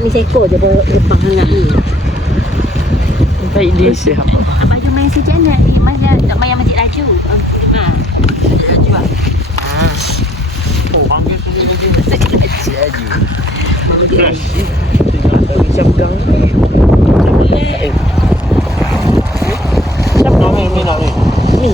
ni seko je berbang hangat ni. Sampai di siapa? Baju main si Janet ni macam tak main Masjid Raju. Ha. Masjid Raju ah. Oh, panggil tu dia Masjid Raju. Masjid Raju. Bisa pegang ni. Siapa ni nak ni? Ni.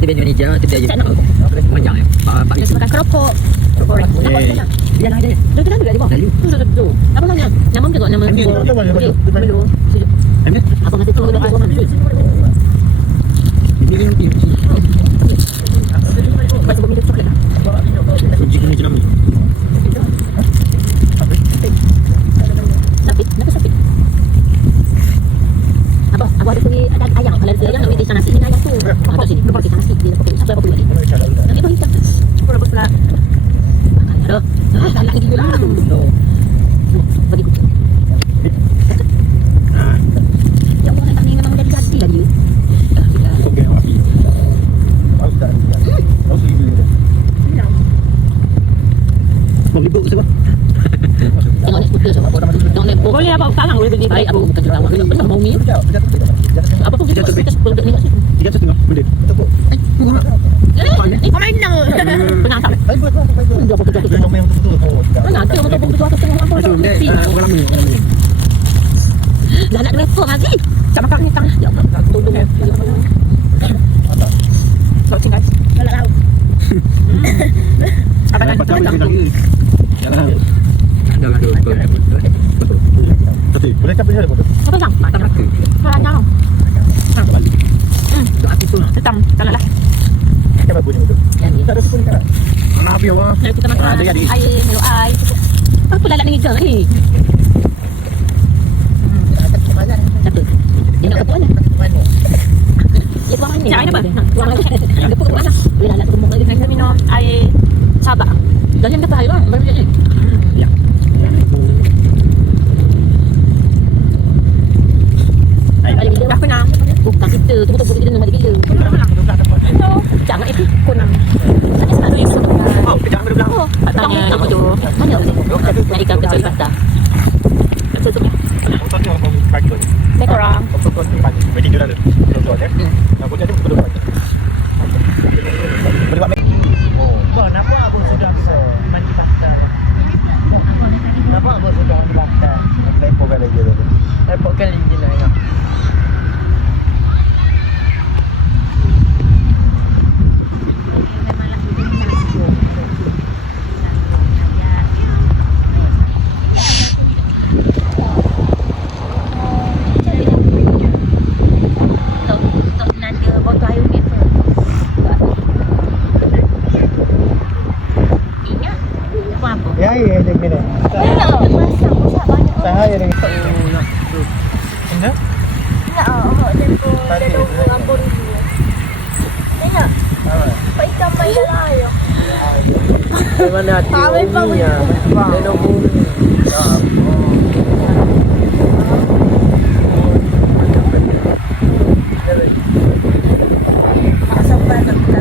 Ada band manager, tu dia panjang ya. Pak Isi Makan keropok. dia lah ada. Dia kenal juga di bawah. Tu. Apa namanya? Nama dia nama. Belum. Apa kata tu dia apa? Ini Macam minum coklat. uji kena jenam. Sakit. Apa ada kuih ada ayam. Kalau ada ayam nak pergi sana sini ayam tu. Atau sini pergi sana sini dia pakai apa pula ni. Nanti bagi tak. Pula. Aduh. Tak nak gila. Bagi kucing. Ya Allah, tak ni memang dah jadi lah dia. Okey, api. Tahu tak? Tahu sini. Mau ribut siapa? Tengok ni skuter siapa? Tengok ni. Boleh apa kalang boleh pergi baik apa bukan jurang. Benar mau ni. Apa pun kita produk ni kat situ. 3.5 boleh. Kau main nak. Penang tak? Dia apa kerja tu? Mana tu motor pun betul tengok apa tu. Orang lama. Dah nak rekod lagi. Cak makan ni tang. Ya Allah, tolong. So guys. Kalau laut. Apa nak lagi? Jangan. Tapi boleh tak boleh foto? Apa sang? Mata mata. Kalau nyam. Balik. Api tu. Hitam. Kalau lah. Kenapa bunyi tu? Yang ni. Tak ada pun kan. Mana api awak? Mari kita makan air, minum air. Apa lalat ni hijau ni? Siapa? Dia nak ke mana? Dia buang mana? Cak air apa? Buang lagi. Dia pun ke mana? Dia lalat tu gemuk lagi. Kita minum air Sabah. Dah yang kata air lah. Baru je ni. Ya. Ada bila aku nak. Bukan kita. Tu betul-betul kita nak mati bila. Jangan itu kunang. Saya sebab tu esok. Oh, kejap berbelakang. Oh, tanya apa tu? Mana boleh? Nak ikan kecil patah. Kecil tu. Foto ni orang pakai tu. Baik orang. Foto ni pakai. Wedding dia ada. Foto dia. Nak foto dia betul pakai. Boleh buat. Oh, kenapa abang sudah bisa mandi patah? Kenapa abang sudah mandi patah? Lepo kali je tu. Lepo kali je lah ya. air dengan Ini? Nak awak tempoh Tadi, dia dulu ngampun dulu. Tengok. Pak ikan main dalam air. Di mana hati Pakai pang ni ya. Dia nombor ni. Sampai nak kita.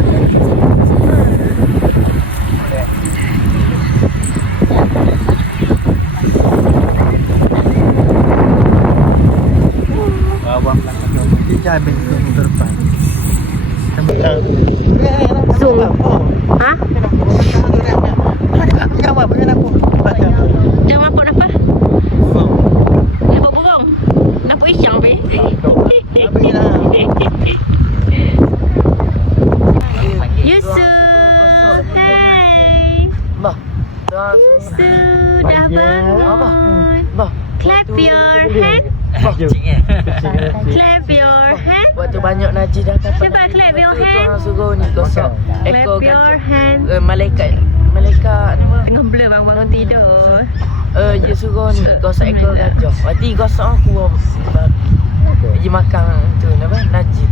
Jangan bentuk depan. Zoom. Ha? Jawab dengan aku. Jangan nampak apa? Nampak burung. Nampak isyang be. Yusuf. Hey. Bah. Yusuf dah bangun. Bah. Clap your hand. Clap your hand. Waktu banyak Najib dah dapat. Cuba clap your hand. Tuhan suruh ni gosok Clap ekor your gajah. hand. Malaikat ni apa? Tengah blur bangun tidur. Dia suruh ni gosok ekor gajah. Waktu gosok aku pergi makan tu apa? Najib.